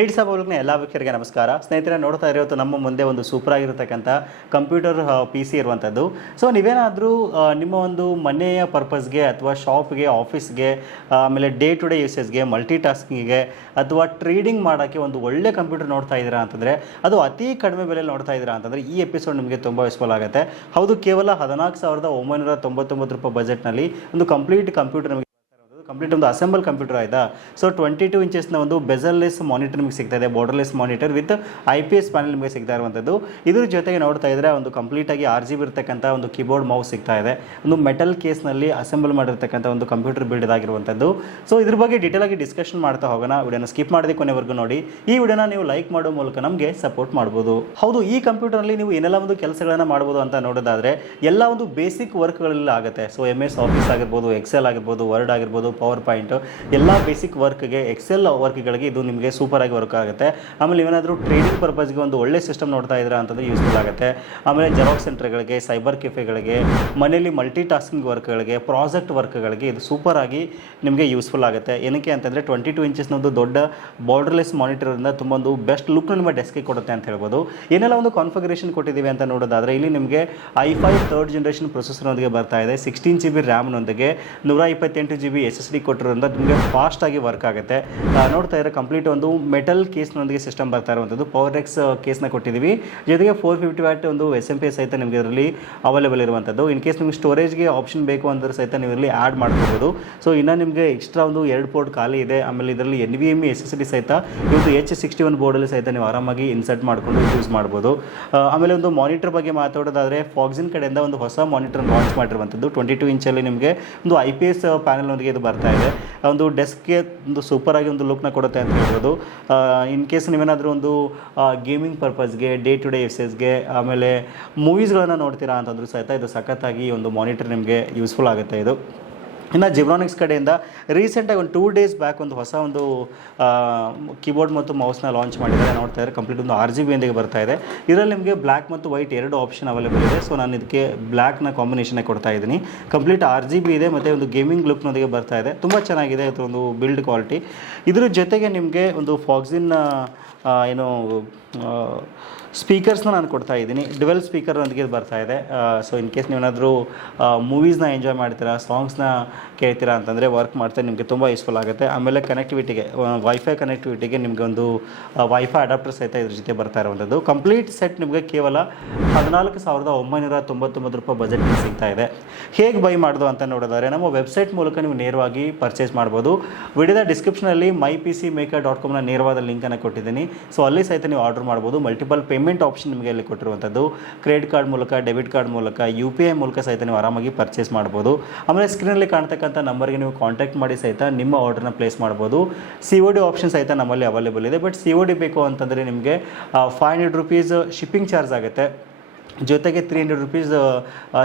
Lead ಎಲ್ಲ ವೀಕ್ಷಕರಿಗೆ ನಮಸ್ಕಾರ. ಸ್ನೇಹಿತರೆ, ನೋಡ್ತಾ ಇರೋದು ನಮ್ಮ ಮುಂದೆ ಒಂದು ಸೂಪರ್ ಆಗಿರತಕ್ಕಂಥ ಕಂಪ್ಯೂಟರ್ ಪಿ ಸಿ ಇರುವಂಥದ್ದು ಸೊ ನೀವೇನಾದರೂ ನಿಮ್ಮ ಒಂದು ಮನೆಯ ಪರ್ಪಸ್ಗೆ ಅಥವಾ ಶಾಪ್ಗೆ ಆಫೀಸ್ಗೆ ಆಮೇಲೆ ಡೇ ಟು ಡೇ ಯೂಸೇಜ್ಗೆ ಮಲ್ಟಿ ಟಾಸ್ಕಿಂಗ್ಗೆ ಅಥವಾ ಟ್ರೇಡಿಂಗ್ ಮಾಡೋಕ್ಕೆ ಒಂದು ಒಳ್ಳೆ ಕಂಪ್ಯೂಟರ್ ನೋಡ್ತಾ ಇದ್ದೀರಾ ಅಂತಂದರೆ, ಅದು ಅತಿ ಕಡಿಮೆ ಬೆಲೆಯಲ್ಲಿ ನೋಡ್ತಾ ಇದ್ದೀರಾ ಅಂತಂದರೆ ಈ ಎಪಿಸೋಡ್ ನಿಮಗೆ ತುಂಬ ಯೂಸ್ಫುಲ್ ಆಗುತ್ತೆ. ಹೌದು, ಕೇವಲ ಹದಿನಾಲ್ಕು ಸಾವಿರದ ಒಂಬೈನೂರ ತೊಂಬತ್ತೊಂಬತ್ತು ರೂಪಾಯಿ ಬಜೆಟ್ನಲ್ಲಿ ಒಂದು ಕಂಪ್ಲೀಟ್ ಕಂಪ್ಯೂಟರ್ ನಿಮಗೆ ಕಂಪ್ಲೀಟ್ ಒಂದು ಅಸೆಂಬಲ್ ಕಂಪ್ಯೂಟರ್ ಆಯ್ತಾ? ಸೊ ಟ್ವೆಂಟಿ ಟು ಇಂಚಸ್ನ ಒಂದು ಬೆಸಲ್ಲೆಸ್ ಮಾನಿಟರ್ ನಿಮಗೆ ಸಿಗ್ತಾ ಇದೆ borderless monitor with I P S panel ನಿಮಗೆ ಸಿಗ್ತಾ ಇರುವಂಥದ್ದು. ಇದ್ರ ಜೊತೆಗೆ ನೋಡ್ತಾ ಇದ್ರೆ ಒಂದು ಕಂಪ್ಲೀಟ್ ಆಗಿ ಆರ್ ಜಿ ಬಿ ಇರತಕ್ಕಂಥ ಒಂದು ಕೀಬೋರ್ಡ್ ಮೌಸ್ ಸಿಗ್ತಾ ಇದೆ. ಒಂದು ಮೆಟಲ್ ಕೇಸ್ನಲ್ಲಿ ಅಸೆಂಬಲ್ ಮಾಡಿರ್ತಕ್ಕಂಥ ಒಂದು ಕಂಪ್ಯೂಟರ್ ಬಿಲ್ಡ್ ಆಗಿರುವಂಥದ್ದು ಸೊ ಇದ್ರ ಬಗ್ಗೆ ಡೀಟೇಲ್ ಆಗಿ ಡಿಸ್ಕಷನ್ ಮಾಡ್ತಾ ಹೋಗೋಣ. ವಿಡಿಯೋನ ಸ್ಕಿಪ್ ಮಾಡದೆ ಕೊನೆವರೆಗೂ ನೋಡಿ. ಈ ವಿಡಿಯೋನ ನೀವು ಲೈಕ್ ಮಾಡೋ ಮೂಲಕ ನಮಗೆ ಸಪೋರ್ಟ್ ಮಾಡ್ಬೋದು. ಹೌದು, ಈ ಕಂಪ್ಯೂಟರ್ನಲ್ಲಿ ನೀವು ಏನೆಲ್ಲ ಒಂದು ಕೆಲಸಗಳನ್ನು ಮಾಡ್ಬೋದು ಅಂತ ನೋಡೋದಾದ್ರೆ, ಎಲ್ಲ ಒಂದು ಬೇಸಿಕ್ ವರ್ಕ್ಗಳೆಲ್ಲ ಆಗುತ್ತೆ. ಸೊ ಎಂ ಎಸ್ ಆಫೀಸ್ ಆಗಿರ್ಬೋದು ಎಕ್ಸೆಲ್ ಆಗಿರ್ಬೋದು ವರ್ಡ್ ಆಗಿರ್ಬೋದು ಪವರ್ ಪಾಯಿಂಟ್. ಎಲ್ಲ ಬೇಸಿಕ್ ವರ್ಕ್ಗೆ ಎಕ್ಸೆಲ್ ವರ್ಕ್ಗಳಿಗೆ ಇದು ನಿಮಗೆ ಸೂಪರ್ ಆಗಿ ವರ್ಕ್ ಆಗುತ್ತೆ. ಆಮೇಲೆ ಏನಾದರೂ ಟ್ರೇಡಿಂಗ್ ಪರ್ಪಸ್ಗೆ ಒಂದು ಒಳ್ಳೆ ಸಿಸ್ಟಮ್ ನೋಡ್ತಾ ಇದ್ದೀರಾ ಅಂತಂದ್ರೆ ಯೂಸ್ಫುಲ್ ಆಗುತ್ತೆ. ಆಮೇಲೆ ಜೆರಾಕ್ಸ್ ಸೆಂಟರ್ಗಳಿಗೆ ಸೈಬರ್ ಕೆಫೆಗಳಿಗೆ ಮನೆಯಲ್ಲಿ ಮಲ್ಟಿ ಟಾಸ್ಕಿಂಗ್ ವರ್ಕ್ಗಳಿಗೆ ಪ್ರಾಜೆಕ್ಟ್ ವರ್ಕ್ಗಳಿಗೆ ಇದು ಸೂಪರ್ ಆಗಿ ನಿಮಗೆ ಯೂಸ್ಫುಲ್ ಆಗುತ್ತೆ. ಏನಕ್ಕೆ ಅಂತಂದರೆ ಟ್ವೆಂಟಿ ಟು ಇಂಚಸ್ನೊಂದು ದೊಡ್ಡ ಬಾರ್ಡರ್ಲೆಸ್ ಮಾನಿಟರಿಂದ ತುಂಬ ಒಂದು ಬೆಸ್ಟ್ ಲುಕ್ ನಿಮ್ಮ ಡೆಸ್ಕಿಗೆ ಕೊಡುತ್ತೆ ಅಂತ ಹೇಳ್ಬೋದು. ಏನೆಲ್ಲ ಒಂದು ಕಾನ್ಫಿಗರೇಷನ್ ಕೊಟ್ಟಿದ್ದೀವಿ ಅಂತ ನೋಡೋದಾದರೆ ಇಲ್ಲಿ ನಿಮಗೆ ಐ ಫೈವ್ ಥರ್ಡ್ ಜನ್ರೇಷನ್ ಪ್ರೊಸೆಸರ್ನೊಂದಿಗೆ ಬರ್ತಾ ಇದೆ. ಸಿಕ್ಸ್ಟೀನ್ ಜಿ ಬಿ ರ್ಯಾಮ್ನೊಂದಿಗೆ ನೂರ ಇಪ್ಪತ್ತೆಂಟು ಜಿ ಬಿ ಎಸ್ ಎಸ್ ಕೊಟ್ಟಿರೋದ್ರಿಂದ ನಿಮಗೆ ಫಾಸ್ಟಾಗಿ ವರ್ಕ್ ಆಗುತ್ತೆ. ನೋಡ್ತಾ ಇರೋ ಕಂಪ್ಲೀಟ್ ಒಂದು ಮೆಟಲ್ ಕೇಸ್ನೊಂದಿಗೆ ಸಿಸ್ಟಮ್ ಬರ್ತಾ ಇರುವಂಥದ್ದು. ಪವರ್ ಎಕ್ಸ್ ಕೇಸ್ನ ಕೊಟ್ಟಿದ್ದೀವಿ. ಜೊತೆಗೆ ಫೋರ್ ಫಿಫ್ಟಿ ವ್ಯಾಟ್ ಒಂದು ಎಸ್ ಎಂ ಪಿ ಸಹಿತ ನಿಮಗೆ ಇದರಲ್ಲಿ ಅವೈಲೇಬಲ್ ಇರುವಂಥದ್ದು. ಇನ್ ಕೇಸ್ ನಿಮಗೆ ಸ್ಟೋರೇಜ್ಗೆ ಆಪ್ಷನ್ ಬೇಕು ಅಂದರೆ ಸಹಿತ ನೀವು ಇದರಲ್ಲಿ ಆ್ಯಡ್ ಮಾಡ್ಕೋಬೋದು. ಸೊ ಇನ್ನು ನಿಮಗೆ ಎಕ್ಸ್ಟ್ರಾ ಒಂದು ಎರಡು ಪೋರ್ಟ್ ಖಾಲಿ ಇದೆ. ಆಮೇಲೆ ಇದರಲ್ಲಿ N V M S S D ಸಹಿತ ಇವತ್ತು ಎಚ್ ಸಿಕ್ಸ್ಟಿ ಒನ್ ಬೋರ್ಡಲ್ಲಿ ಸಹಿತ ನೀವು ಆರಾಮಾಗಿ ಇನ್ಸರ್ಟ್ ಮಾಡಿಕೊಂಡು ಯೂಸ್ ಮಾಡ್ಬೋದು. ಆಮೇಲೆ ಒಂದು ಮಾನಿಟರ್ ಬಗ್ಗೆ ಮಾತಾಡೋದಾದರೆ ಫಾಕ್ಸಿನ್ ಕಡೆಯಿಂದ ಒಂದು ಹೊಸ ಮಾನಿಟರ್ ಲಾಂಚ್ ಮಾಡಿರುವಂಥದ್ದು. ಟ್ವೆಂಟಿ ಟು ಇಂಚಲ್ಲಿ ನಿಮಗೆ ಒಂದು ಐ ಪಿ ಎಸ್ ಪ್ಯಾನಲ್ನೊಂದಿಗೆ ಇದು ಬರ್ತಾ ಇದೆ. ಒಂದು ಡೆಸ್ಕ್ಗೆ ಒಂದು ಸೂಪರಾಗಿ ಒಂದು ಲುಕ್ನ ಕೊಡುತ್ತೆ ಅಂತ ಹೇಳ್ಬೋದು. ಇನ್ ಕೇಸ್ ನೀವೇನಾದರೂ ಒಂದು ಗೇಮಿಂಗ್ ಪರ್ಪಸ್ಗೆ ಡೇ ಟು ಡೇ ಯೂಸೇಜ್ಗೆ ಆಮೇಲೆ ಮೂವೀಸ್ಗಳನ್ನು ನೋಡ್ತೀರಾ ಅಂತಂದ್ರೂ ಸಹಿತ ಇದು ಸಖತ್ತಾಗಿ ಒಂದು ಮಾನಿಟರ್ ನಿಮಗೆ ಯೂಸ್ಫುಲ್ ಆಗುತ್ತೆ ಇದು. ಇನ್ನು ಜಿಬ್ರಾನಿಕ್ಸ್ ಕಡೆಯಿಂದ ರೀಸೆಂಟಾಗಿ ಒಂದು ಟೂ ಡೇಸ್ ಬ್ಯಾಕ್ ಒಂದು ಹೊಸ ಒಂದು ಕೀಬೋರ್ಡ್ ಮತ್ತು ಮೌಸ್ನ ಲಾಂಚ್ ಮಾಡಿದ್ದಾರೆ. ನೋಡ್ತಾ ಇದ್ದಾರೆ ಕಂಪ್ಲೀಟ್ ಒಂದು ಆರ್ ಜಿ ಬಿ ಎಂದಿಗೆ ಬರ್ತಾ ಇದೆ. ಇದರಲ್ಲಿ ನಿಮಗೆ ಬ್ಲ್ಯಾಕ್ ಮತ್ತು ವೈಟ್ ಎರಡು ಆಪ್ಷನ್ ಅವೈಲೇಬಲ್ ಇದೆ. ಸೊ ನಾನು ಇದಕ್ಕೆ ಬ್ಲ್ಯಾಕ್ನ ಕಾಂಬಿನೇಷನ್ ಕೊಡ್ತಾ ಇದ್ದೀನಿ. ಕಂಪ್ಲೀಟ್ ಆರ್ ಜಿ ಬಿ ಇದೆ ಮತ್ತು ಒಂದು ಗೇಮಿಂಗ್ ಲುಕ್ನೊಂದಿಗೆ ಬರ್ತಾ ಇದೆ. ತುಂಬ ಚೆನ್ನಾಗಿದೆ. ಇದು ಒಂದು ಬಿಲ್ಡ್ ಕ್ವಾಲಿಟಿ ಇದ್ರ ಜೊತೆಗೆ ನಿಮಗೆ ಒಂದು ಫಾಕ್ಸಿನ್ ಏನು ಸ್ಪೀಕರ್ಸ್ನ ನಾನು ಕೊಡ್ತಾ ಇದ್ದೀನಿ. ಡುವೆಲ್ ಸ್ಪೀಕರ್ನೊಂದಿಗೆ ಬರ್ತಾ ಇದೆ. ಸೊ ಇನ್ ಕೇಸ್ ನೀವೇನಾದರೂ ಮೂವೀಸ್ನ ಎಂಜಾಯ್ ಮಾಡ್ತೀರಾ ಸಾಂಗ್ಸ್ನ ಕೇಳ್ತೀರಾ ಅಂತಂದರೆ ವರ್ಕ್ ಮಾಡ್ತಾ ನಿಮಗೆ ತುಂಬ ಯೂಸ್ಫುಲ್ ಆಗುತ್ತೆ. ಆಮೇಲೆ ಕನೆಕ್ಟಿವಿಟಿಗೆ ವೈಫೈ ಕನೆಕ್ಟಿವಿಟಿಗೆ ನಿಮಗೆ ಒಂದು ವೈಫೈ ಅಡಾಪ್ಟರ್ ಸಹಿತ ಇದ್ರ ಜೊತೆ ಬರ್ತಾ ಇರುವಂಥದ್ದು. ಕಂಪ್ಲೀಟ್ ಸೆಟ್ ನಿಮಗೆ ಕೇವಲ ಹದಿನಾಲ್ಕು ಸಾವಿರದ ಒಂಬೈನೂರ ತೊಂಬತ್ತೊಂಬತ್ತು ರೂಪಾಯಿ ಬಜೆಟ್ ಸಿಗ್ತಾ ಇದೆ. ಹೇಗೆ ಬೈ ಮಾಡೋದು ಅಂತ ನೋಡೋದಾದ್ರೆ ನಮ್ಮ ವೆಬ್ಸೈಟ್ ಮೂಲಕ ನೀವು ನೇರವಾಗಿ ಪರ್ಚೇಸ್ ಮಾಡ್ಬೋದು. ವಿಡಿಯೋದ ಡಿಸ್ಕ್ರಿಪ್ಷನಲ್ಲಿ my P C maker dot ಕಾಮ್ನ ನೇರವಾದ ಲಿಂಕನ್ನು ಕೊಟ್ಟಿದ್ದೀನಿ. ಸೊ ಅಲ್ಲಿ ಸಹಿತ ನೀವು ಆರ್ಡರ್ ಮಾಡ್ಬೋದು. ಮಲ್ಟಿಪಲ್ ಪೇಮೆಂಟ್ ಆಪ್ಷನ್ ನಿಮಗೆ ಅಲ್ಲಿ ಕೊಟ್ಟಿರುವಂಥದ್ದು. ಕ್ರೆಡಿಟ್ ಕಾರ್ಡ್ ಮೂಲಕ ಡೆಬಿಟ್ ಕಾರ್ಡ್ ಮೂಲಕ ಯು ಪಿ ಐ ಮೂಲಕ ಸಹಿತ ನೀವು ಆರಾಮಾಗಿ ಪರ್ಚೇಸ್ ಮಾಡ್ಬೋದು. ಆಮೇಲೆ ಸ್ಕ್ರೀನಲ್ಲಿ ಕಾಣ್ತಕ್ಕಂಥ ನಂಬರ್ಗೆ ನೀವು ಕಾಂಟ್ಯಾಕ್ಟ್ ಮಾಡಿ ಸಹಿತ ನಿಮ್ಮ ಆರ್ಡರ್ನ ಪ್ಲೇಸ್ ಮಾಡ್ಬೋದು. ಸಿ ಒ ಡಿ ಆಪ್ಷನ್ ಸಹಿತ ನಮ್ಮಲ್ಲಿ ಅವೈಲೇಬಲ್ ಇದೆ. ಬಟ್ ಸಿ ಒ ಡಿ ಬೇಕು ಅಂತಂದರೆ ನಿಮಗೆ five hundred rupees shipping charge ಆಗುತ್ತೆ. ಜೊತೆಗೆ three hundred rupees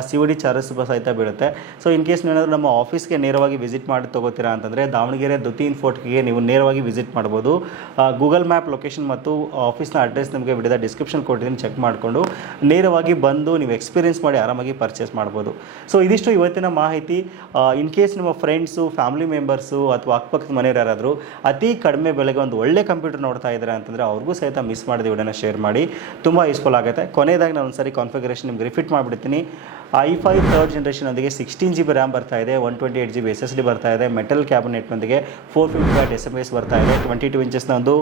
C O D charges ಸಹಿತ ಬೀಳುತ್ತೆ. ಸೊ ಇನ್ ಕೇಸ್ ನೀವೇನಾದರೂ ನಮ್ಮ ಆಫೀಸ್ಗೆ ನೇರವಾಗಿ ವಿಸಿಟ್ ಮಾಡಿ ತೊಗೋತೀರಾ ಅಂತಂದರೆ, ದಾವಣಗೆರೆ ದುತಿ ಫೋರ್ಟ್ಗೆ ನೀವು ನೇರವಾಗಿ ವಿಸಿಟ್ ಮಾಡ್ಬೋದು. ಗೂಗಲ್ ಮ್ಯಾಪ್ ಲೊಕೇಶನ್ ಮತ್ತು ಆಫೀಸ್ನ ಅಡ್ರೆಸ್ ನಿಮಗೆ ವಿಡಿಯೋದ ಡಿಸ್ಕ್ರಿಪ್ಷನ್ ಕೊಟ್ಟಿದ್ದೀನಿ ಚೆಕ್ ಮಾಡಿಕೊಂಡು. ನೇರವಾಗಿ ಬಂದು ನೀವು ಎಕ್ಸ್ಪೀರಿಯನ್ಸ್ ಮಾಡಿ ಆರಾಮಾಗಿ ಪರ್ಚೇಸ್ ಮಾಡ್ಬೋದು. ಸೊ ಇದಿಷ್ಟು ಇವತ್ತಿನ ಮಾಹಿತಿ. ಇನ್ ಕೇಸ್ ನಿಮ್ಮ ಫ್ರೆಂಡ್ಸು ಫ್ಯಾಮಿಲಿ ಮೆಂಬರ್ಸು ಅಥವಾ ಅಕ್ಕಪಕ್ಕದ ಮನೆಯವ್ರು ಯಾರಾದರೂ ಅತಿ ಕಡಿಮೆ ಬೆಲೆಗೆ ಒಂದು ಒಳ್ಳೆ ಕಂಪ್ಯೂಟರ್ ನೋಡ್ತಾ ಇದ್ದಾರೆ ಅಂತಂದರೆ, ಅವ್ರಿಗೂ ಸಹಿತ ಮಿಸ್ ಮಾಡಿದ ವಿಡಿಯೋನ ಶೇರ್ ಮಾಡಿ. ತುಂಬ ಯೂಸ್ಫುಲ್ ಆಗುತ್ತೆ. ಕೊನೆಯದಾಗಿ ನಾನು ಒಂದ್ಸರಿ ಕಾನ್ಫಿಗರೇಷನ್ ನಿಮ್ಗೆ ರಿಫಿಟ್ ಮಾಡಿಬಿಡ್ತೀನಿ. ಐ ಫೈವ್ ಥರ್ಡ್ ಜನ್ರೇಷನೊಂದಿಗೆ ಸಿಕ್ಸ್ಟೀನ್ ಜಿ ಬಿ ರ್ಯಾಮ್ ಬರ್ತಾ ಇದೆ one twenty eight G B S S D ಬರ್ತಾ ಇದೆ metal ಕ್ಯಾಬಿನೆಟ್ನೊಂದಿಗೆ four fifty watt S M S ಬರ್ತಾ ಇದೆ ಟ್ವೆಂಟಿ ಟು ಇಂಚಸ್ನ ಒಂದು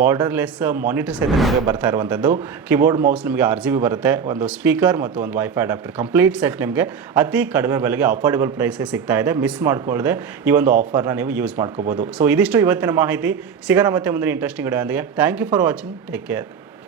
ಬಾರ್ಡರ್ಲೆಸ್ ಮಾನಿಟರ್ ಸಹಿತ ನಿಮಗೆ ಬರ್ತಾ ಇರುವಂಥದ್ದು. ಕೀಬೋರ್ಡ್ ಮೌಸ್ ನಿಮಗೆ ಆರ್ ಜಿ ಬಿ ಬರುತ್ತೆ, ಒಂದು ಸ್ಪೀಕರ್ ಮತ್ತು ಒಂದು ವೈಫೈ ಅಡಾಪ್ಟರ್ ಕಂಪ್ಲೀಟ್ ಸೆಟ್ ನಿಮಗೆ ಅತಿ ಕಡಿಮೆ ಬೆಲೆಗೆ ಅಫೋರ್ಡೆಬಲ್ ಪ್ರೈಸೇ ಸಿಗ್ತಾ ಇದೆ. ಮಿಸ್ ಮಾಡ್ಕೊಳ್ಳದೆ ಈ ಒಂದು ಆಫರ್ನ ನೀವು ಯೂಸ್ ಮಾಡ್ಕೋಬೋದು. ಸೊ ಇದಿಷ್ಟು ಇವತ್ತಿನ ಮಾಹಿತಿ. ಸಿಗೋಣ ಮತ್ತೆ ಮುಂದಿನ interesting video thank you for watching take care